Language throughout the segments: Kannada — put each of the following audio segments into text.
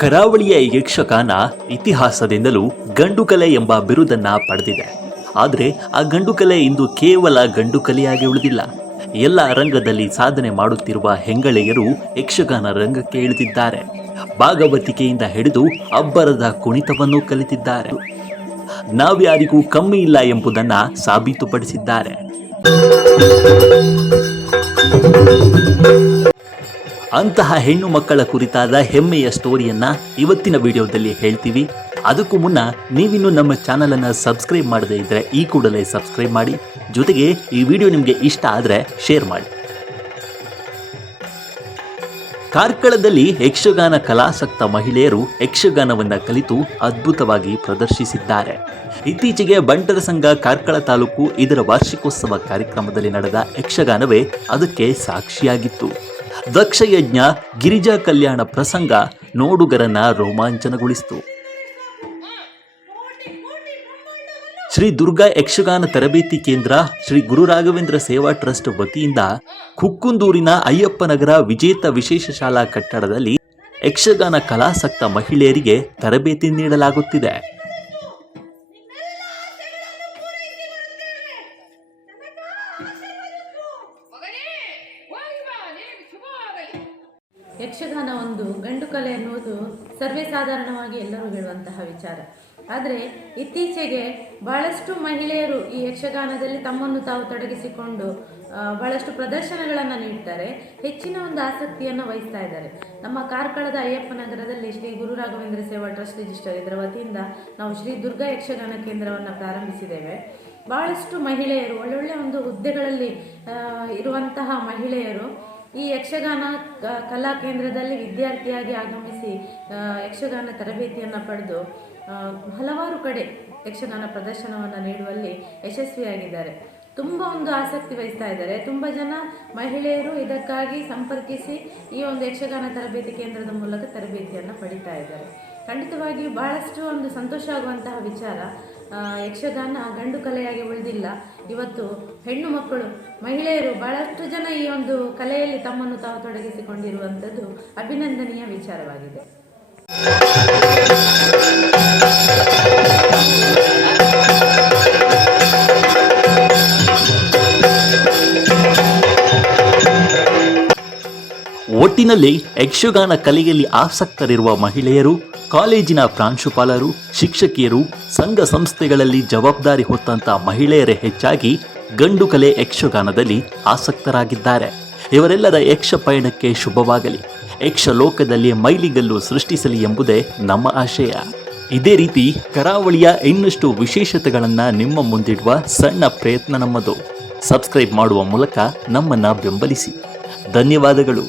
ಕರಾವಳಿಯ ಯಕ್ಷಗಾನ ಇತಿಹಾಸದಿಂದಲೂ ಗಂಡುಕಲೆ ಎಂಬ ಬಿರುದನ್ನ ಪಡೆದಿದೆ. ಆದರೆ ಆ ಗಂಡುಕಲೆ ಇಂದು ಕೇವಲ ಗಂಡುಕಲೆಯಾಗಿ ಉಳಿದಿಲ್ಲ. ಎಲ್ಲ ರಂಗದಲ್ಲಿ ಸಾಧನೆ ಮಾಡುತ್ತಿರುವ ಹೆಂಗಳೆಯರು ಯಕ್ಷಗಾನ ರಂಗಕ್ಕೆ ಇಳಿದಿದ್ದಾರೆ. ಭಾಗವತಿಕೆಯಿಂದ ಹಿಡಿದು ಅಬ್ಬರದ ಕುಣಿತವನ್ನು ಕಲಿತಿದ್ದಾರೆ. ನಾವ್ಯಾರಿಗೂ ಕಮ್ಮಿ ಇಲ್ಲ ಎಂಬುದನ್ನ ಸಾಬೀತುಪಡಿಸಿದ್ದಾರೆ. ಅಂತಹ ಹೆಣ್ಣು ಮಕ್ಕಳ ಕುರಿತಾದ ಹೆಮ್ಮೆಯ ಸ್ಟೋರಿಯನ್ನ ಇವತ್ತಿನ ವಿಡಿಯೋದಲ್ಲಿ ಹೇಳ್ತೀವಿ. ಅದಕ್ಕೂ ಮುನ್ನ ನೀವಿನ್ನು ನಮ್ಮ ಚಾನಲ್ ಅನ್ನು ಸಬ್ಸ್ಕ್ರೈಬ್ ಮಾಡದೇ ಇದ್ರೆ ಈ ಕೂಡಲೇ ಸಬ್ಸ್ಕ್ರೈಬ್ ಮಾಡಿ. ಜೊತೆಗೆ ಈ ವಿಡಿಯೋ ನಿಮಗೆ ಇಷ್ಟ ಆದರೆ ಶೇರ್ ಮಾಡಿ. ಕಾರ್ಕಳದಲ್ಲಿ ಯಕ್ಷಗಾನ ಕಲಾಸಕ್ತ ಮಹಿಳೆಯರು ಯಕ್ಷಗಾನವನ್ನ ಕಲಿತು ಅದ್ಭುತವಾಗಿ ಪ್ರದರ್ಶಿಸಿದ್ದಾರೆ. ಇತ್ತೀಚೆಗೆ ಬಂಟರ ಸಂಘ ಕಾರ್ಕಳ ತಾಲೂಕು ಇದರ ವಾರ್ಷಿಕೋತ್ಸವ ಕಾರ್ಯಕ್ರಮದಲ್ಲಿ ನಡೆದ ಯಕ್ಷಗಾನವೇ ಅದಕ್ಕೆ ಸಾಕ್ಷಿಯಾಗಿತ್ತು. ದಕ್ಷಯಜ್ಞ ಗಿರಿಜಾ ಕಲ್ಯಾಣ ಪ್ರಸಂಗ ನೋಡುಗರನ್ನ ರೋಮಾಂಚನಗೊಳಿಸಿತು. ಶ್ರೀ ದುರ್ಗಾ ಯಕ್ಷಗಾನ ತರಬೇತಿ ಕೇಂದ್ರ ಶ್ರೀ ಗುರು ರಾಘವೇಂದ್ರ ಸೇವಾ ಟ್ರಸ್ಟ್ ವತಿಯಿಂದ ಕುಕ್ಕುಂದೂರಿನ ಅಯ್ಯಪ್ಪನಗರ ವಿಜೇತ ವಿಶೇಷ ಶಾಲಾ ಕಟ್ಟಡದಲ್ಲಿ ಯಕ್ಷಗಾನ ಕಲಾಸಕ್ತ ಮಹಿಳೆಯರಿಗೆ ತರಬೇತಿ ನೀಡಲಾಗುತ್ತಿದೆ. ಯಕ್ಷಗಾನ ಒಂದು ಗಂಡು ಕಲೆ ಎನ್ನುವುದು ಸರ್ವೇ ಸಾಧಾರಣವಾಗಿ ಎಲ್ಲರೂ ಹೇಳುವಂತಹ ವಿಚಾರ. ಆದರೆ ಇತ್ತೀಚೆಗೆ ಬಹಳಷ್ಟು ಮಹಿಳೆಯರು ಈ ಯಕ್ಷಗಾನದಲ್ಲಿ ತಮ್ಮನ್ನು ತಾವು ತೊಡಗಿಸಿಕೊಂಡು ಬಹಳಷ್ಟು ಪ್ರದರ್ಶನಗಳನ್ನು ನೀಡ್ತಾರೆ. ಹೆಚ್ಚಿನ ಒಂದು ಆಸಕ್ತಿಯನ್ನು ವಹಿಸ್ತಾ ಇದ್ದಾರೆ. ನಮ್ಮ ಕಾರ್ಕಳದ ಅಯ್ಯಪ್ಪನಗರದಲ್ಲಿ ಶ್ರೀ ಗುರು ರಾಘವೇಂದ್ರ ಸೇವಾ ಟ್ರಸ್ಟ್ ರಿಜಿಸ್ಟರ್ ಇದರ ವತಿಯಿಂದ ನಾವು ಶ್ರೀ ದುರ್ಗಾ ಯಕ್ಷಗಾನ ಕೇಂದ್ರವನ್ನು ಪ್ರಾರಂಭಿಸಿದ್ದೇವೆ. ಬಹಳಷ್ಟು ಮಹಿಳೆಯರು ಒಳ್ಳೊಳ್ಳೆ ಒಂದು ಹುದ್ದೆಗಳಲ್ಲಿ ಇರುವಂತಹ ಮಹಿಳೆಯರು ಈ ಯಕ್ಷಗಾನ ಕಲಾ ಕೇಂದ್ರದಲ್ಲಿ ವಿದ್ಯಾರ್ಥಿಯಾಗಿ ಆಗಮಿಸಿ ಯಕ್ಷಗಾನ ತರಬೇತಿಯನ್ನು ಪಡೆದು ಹಲವಾರು ಕಡೆ ಯಕ್ಷಗಾನ ಪ್ರದರ್ಶನವನ್ನು ನೀಡುವಲ್ಲಿ ಯಶಸ್ವಿಯಾಗಿದ್ದಾರೆ. ತುಂಬ ಒಂದು ಆಸಕ್ತಿ ವಹಿಸ್ತಾ ಇದ್ದಾರೆ. ತುಂಬ ಜನ ಮಹಿಳೆಯರು ಇದಕ್ಕಾಗಿ ಸಂಪರ್ಕಿಸಿ ಈ ಒಂದು ಯಕ್ಷಗಾನ ತರಬೇತಿ ಕೇಂದ್ರದ ಮೂಲಕ ತರಬೇತಿಯನ್ನು ಪಡಿತಾ ಇದ್ದಾರೆ. ಖಂಡಿತವಾಗಿಯೂ ಬಹಳಷ್ಟು ಒಂದು ಸಂತೋಷ ಆಗುವಂತಹ ವಿಚಾರ. ಯಕ್ಷಗಾನ ಗಂಡು ಕಲೆಯಾಗಿ ಉಳಿದಿಲ್ಲ. ಇವತ್ತು ಹೆಣ್ಣು ಮಕ್ಕಳು ಮಹಿಳೆಯರು ಬಹಳಷ್ಟು ಜನ ಈ ಒಂದು ಕಲೆಯಲ್ಲಿ ತಮ್ಮನ್ನು ತಾವು ತೊಡಗಿಸಿಕೊಂಡಿರುವಂಥದ್ದು ಅಭಿನಂದನೀಯ ವಿಚಾರವಾಗಿದೆ. ಒಟ್ಟಿನಲ್ಲಿ ಯಕ್ಷಗಾನ ಕಲೆಯಲ್ಲಿ ಆಸಕ್ತರಿರುವ ಮಹಿಳೆಯರು, ಕಾಲೇಜಿನ ಪ್ರಾಂಶುಪಾಲರು, ಶಿಕ್ಷಕಿಯರು, ಸಂಘ ಸಂಸ್ಥೆಗಳಲ್ಲಿ ಜವಾಬ್ದಾರಿ ಹೊತ್ತಂತ ಮಹಿಳೆಯರೇ ಹೆಚ್ಚಾಗಿ ಗಂಡು ಕಲೆ ಯಕ್ಷಗಾನದಲ್ಲಿ ಆಸಕ್ತರಾಗಿದ್ದಾರೆ. ಇವರೆಲ್ಲರ ಯಕ್ಷ ಪಯಣಕ್ಕೆ ಶುಭವಾಗಲಿ, ಯಕ್ಷ ಲೋಕದಲ್ಲಿ ಮೈಲಿಗಲ್ಲು ಸೃಷ್ಟಿಸಲಿ ಎಂಬುದೇ ನಮ್ಮ ಆಶಯ. ಇದೇ ರೀತಿ ಕರಾವಳಿಯ ಇನ್ನಷ್ಟು ವಿಶೇಷತೆಗಳನ್ನು ನಿಮ್ಮ ಮುಂದಿಡುವ ಸಣ್ಣ ಪ್ರಯತ್ನ ನಮ್ಮದು. ಸಬ್ಸ್ಕ್ರೈಬ್ ಮಾಡುವ ಮೂಲಕ ನಮ್ಮನ್ನು ಬೆಂಬಲಿಸಿ. ಧನ್ಯವಾದಗಳು.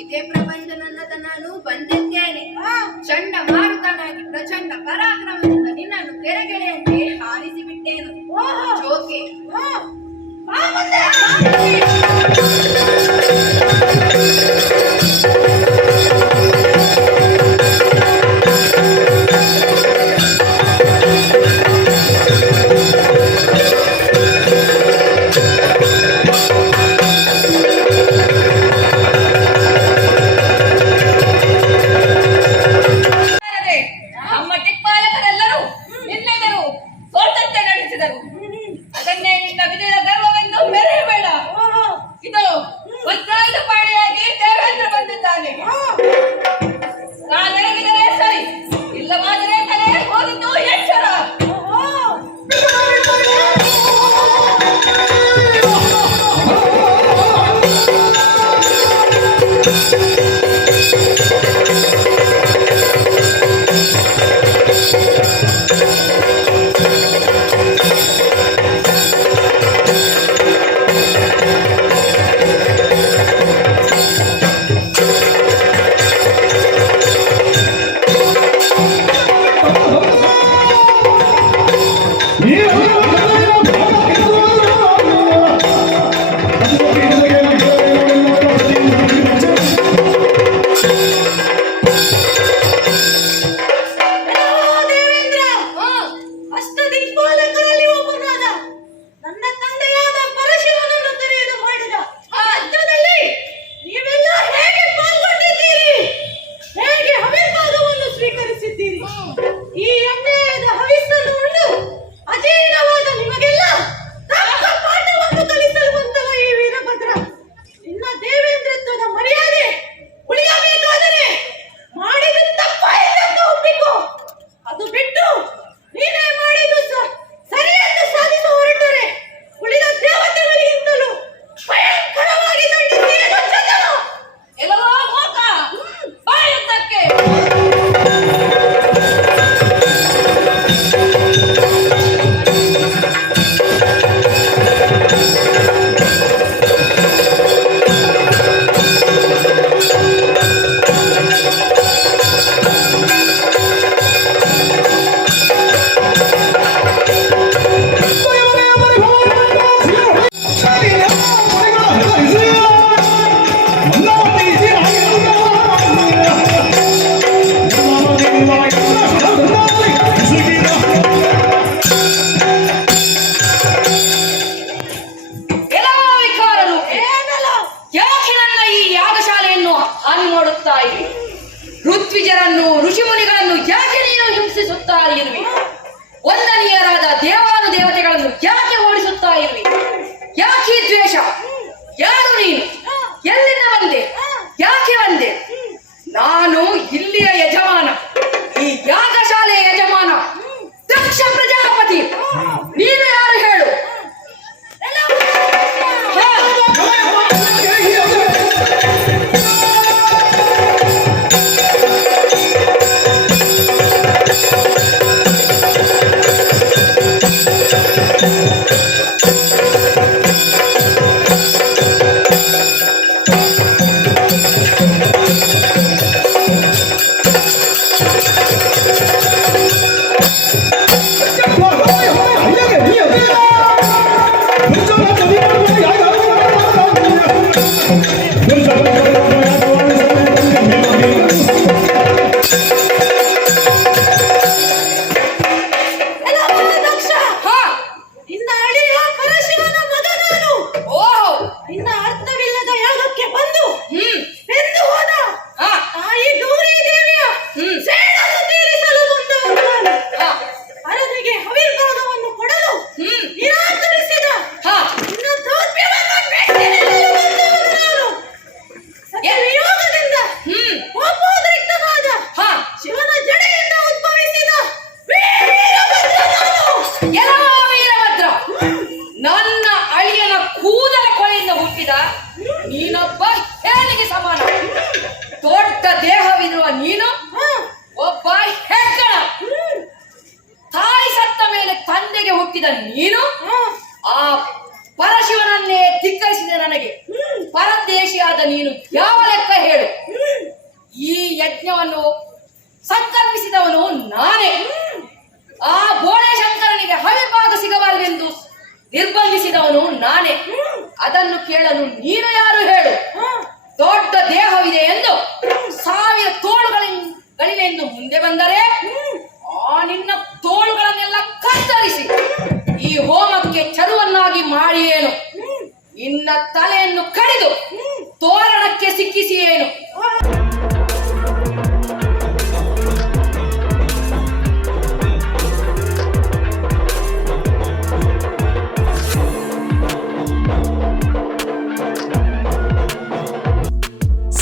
ಇದೇ ಪ್ರಪಂಚ ನನ್ನದ ನಾನು ಬಂದಿದ್ದೇನೆ. ಚಂಡ ಮಾರುತನಾಗಿ ಪ್ರಚಂಡ ಪರಾಕ್ರಮದಿಂದ ನಿನ್ನನ್ನು ತೆರೆಗೆಳೆಯಂತೆ ಹಾರಿಸಿ ಬಿಟ್ಟೇನು. ಜೋಕೆ ಮಾಡುತ್ತಾ ಇರುವೆ? ಋತ್ವಿಜರನ್ನು ಋಷಿಮುನಿಗಳನ್ನು ಯಾಕೆ ನೀನು ಹಿಂಸಿಸುತ್ತಾ ಇರುವೆ? ವಂದನೀಯರಾದ ದೇವಾನುದೇವತೆಗಳನ್ನು ಯಾಕೆ ಓಡಿಸುತ್ತಾ ಇರುವೆ? ಯಾಕೆ ದ್ವೇಷ? ಯಾರು ನೀನು? ಎಲ್ಲಿಂದ ಬಂದೆ? ಯಾಕೆ ಬಂದೆ? ನಾನು ಇಲ್ಲಿಯ ಯಜಮಾನ, ಈ ಯಾಗಶಾಲೆಯ ಯಜಮಾನ, ದಕ್ಷ ಪ್ರಜಾಪತಿ. ನೀನು ಯಾರು ಹೇಳು? ನೀನೊಬ್ಬ ಹೇನಿಗೆ ಸಮಾನ. ದೊಡ್ಡ ದೇಹವಿರುವ ನೀನು ಒಬ್ಬ ಹೆಗ್ಗಣ. ತಾಯಿ ಸತ್ತ ಮೇಲೆ ತಂದೆಗೆ ಹುಟ್ಟಿದ ನೀನು ಆ ಪರಶಿವನನ್ನೇ ಧಿಕ್ಕರಿಸಿದ ನನಗೆ ಪರದೇಶಿಯಾದ ನೀನು ಯಾವ ಲೆಕ್ಕ ಹೇಳು? ಈ ಯಜ್ಞವನ್ನು ಸಂಕಲ್ಪಿಸಿದವನು ನಾನೇ. ಆ ಬೋಳೆ ಶಂಕರನಿಗೆ ಹವಿಭಾಗ ಸಿಗಬಾರದೆಂದು ನಿರ್ಬಂಧಿಸಿದವನು ನಾನೇ. ಅದನ್ನು ಕೇಳಲು ನೀನು ಯಾರು ಹೇಳು? ದೊಡ್ಡ ದೇಹವಿದೆ ಎಂದು 1000 ತೋಳುಗಳಿವೆ ಎಂದು ಮುಂದೆ ಬಂದರೆ ಆ ನಿನ್ನ ತೋಳುಗಳನ್ನೆಲ್ಲ ಕತ್ತರಿಸಿ ಈ ಹೋಮಕ್ಕೆ ಚರುವನ್ನಾಗಿ ಮಾಡಿಯೇನು? ನಿನ್ನ ತಲೆಯನ್ನು ಕಡಿದು ತೋರಣಕ್ಕೆ ಸಿಕ್ಕಿಸಿಯೇನು?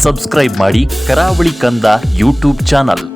ಸಬ್ಸ್ಕ್ರೈಬ್ ಮಾಡಿ ಕರಾವಳಿ ಕಂದ ಯೂಟ್ಯೂಬ್ ಚಾನಲ್.